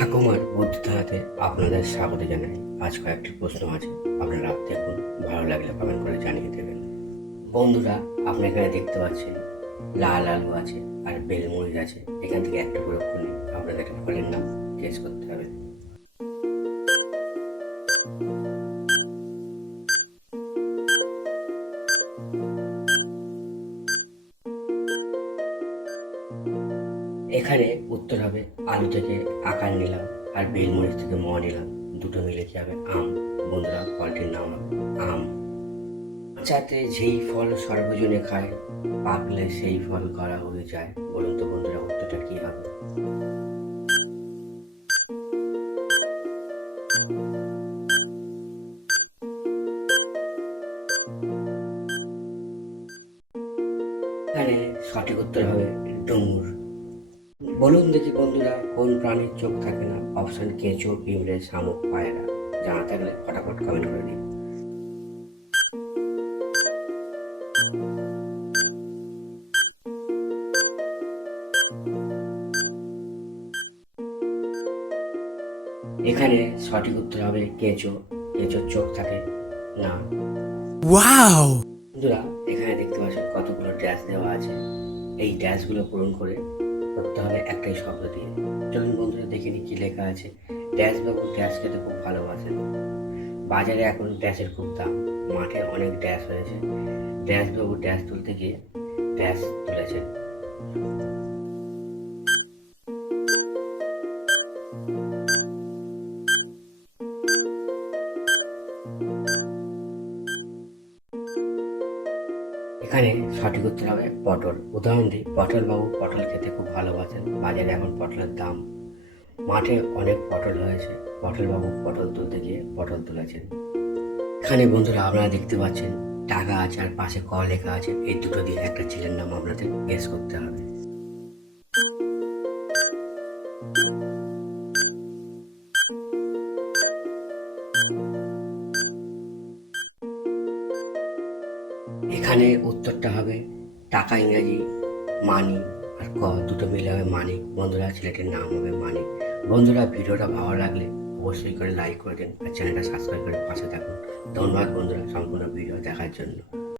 ঠাকুমার বুদ্ধিধারাতে আপনাদের স্বাগত জানাই। আজ কয়েকটি প্রশ্ন আছে, আপনারা দেখুন, ভালো লাগলে কমেন্ট করে জানিয়ে দেবেন। বন্ধুরা, আপনি এখানে দেখতে পাচ্ছেন লাল আলু আছে আর বেলমরিচ আছে। এখান থেকে একটা করে খুলে আপনাদের একটা ফলের নাম গেস করতে হবে। এখানে উত্তর হবে আলু থেকে আকার নিলাম আর বেলমরিচ থেকে ম নিলাম, দুটো মিলে কি হবে? আম। বন্ধুরা, ফলটির নাম হবে আম। যাতে যেই ফল সর্বজনে খায়, পাকলে সেই ফল গড়া হয়ে যায়। বলুন তো বন্ধুরা, উত্তরটা কি হবে? এখানে সঠিক উত্তর হবে ডুমুর। বলুন দেখি বন্ধুরা, কোন প্রাণীর চোখ থাকে না? অপশন: কেঁচো, পিঁপড়ে, শামুক, পায়রা। জানা থাকলে ফটাফট কমেন্ট করে দিন। এখানে সঠিক উত্তর হবে কেঁচো। কেঁচোর চোখ থাকে না। ওয়াও! বন্ধুরা, এখানে দেখতে পাচ্ছেন কতগুলো ড্যাশ দেওয়া আছে। এই ড্যাশগুলো পূরণ করে করতে হবে একটাই শব্দ দিয়ে। চলুন বন্ধুরা, দেখিনি কি লেখা আছে। ড্যাশ বাবু ড্যাশ খেতে খুব ভালোবাসেন। বাজারে এখন ড্যাশের খুব দাম। মাঠে অনেক ড্যাশ হয়েছে। ড্যাশ বাবু ড্যাশ তুলতে গিয়ে ড্যাশ তুলেছেন। এখানে সঠিক উত্তর হবে পটল। উদাহরণ দিই, পটল বাবু পটল খেতে খুব ভালোবাসেন। বাজারে এখন পটলের দাম। মাঠে অনেক পটল হয়েছে। পটল বাবু পটল তুলতে গিয়ে পটল তুলেছেন। এখানে বন্ধুরা আপনারা দেখতে পাচ্ছেন টাকা আছে আর পাশে ক লেখা আছে। এই দুটো দিয়ে একটা ছেলের নাম আপনাদের গেস করতে হবে। এখানে উত্তরটা হবে টাকা, ইংরাজি মানি, আর ক দুটো মিলে হবে মানিক। বন্ধুরা, ছেলেটির নাম হবে মানিক। বন্ধুরা, ভিডিওটা ভালো লাগলে অবশ্যই করে লাইক করে দিন আর চ্যানেলটা সাবস্ক্রাইব করে পাশে থাকুন। ধন্যবাদ বন্ধুরা সম্পূর্ণ ভিডিও দেখার জন্য।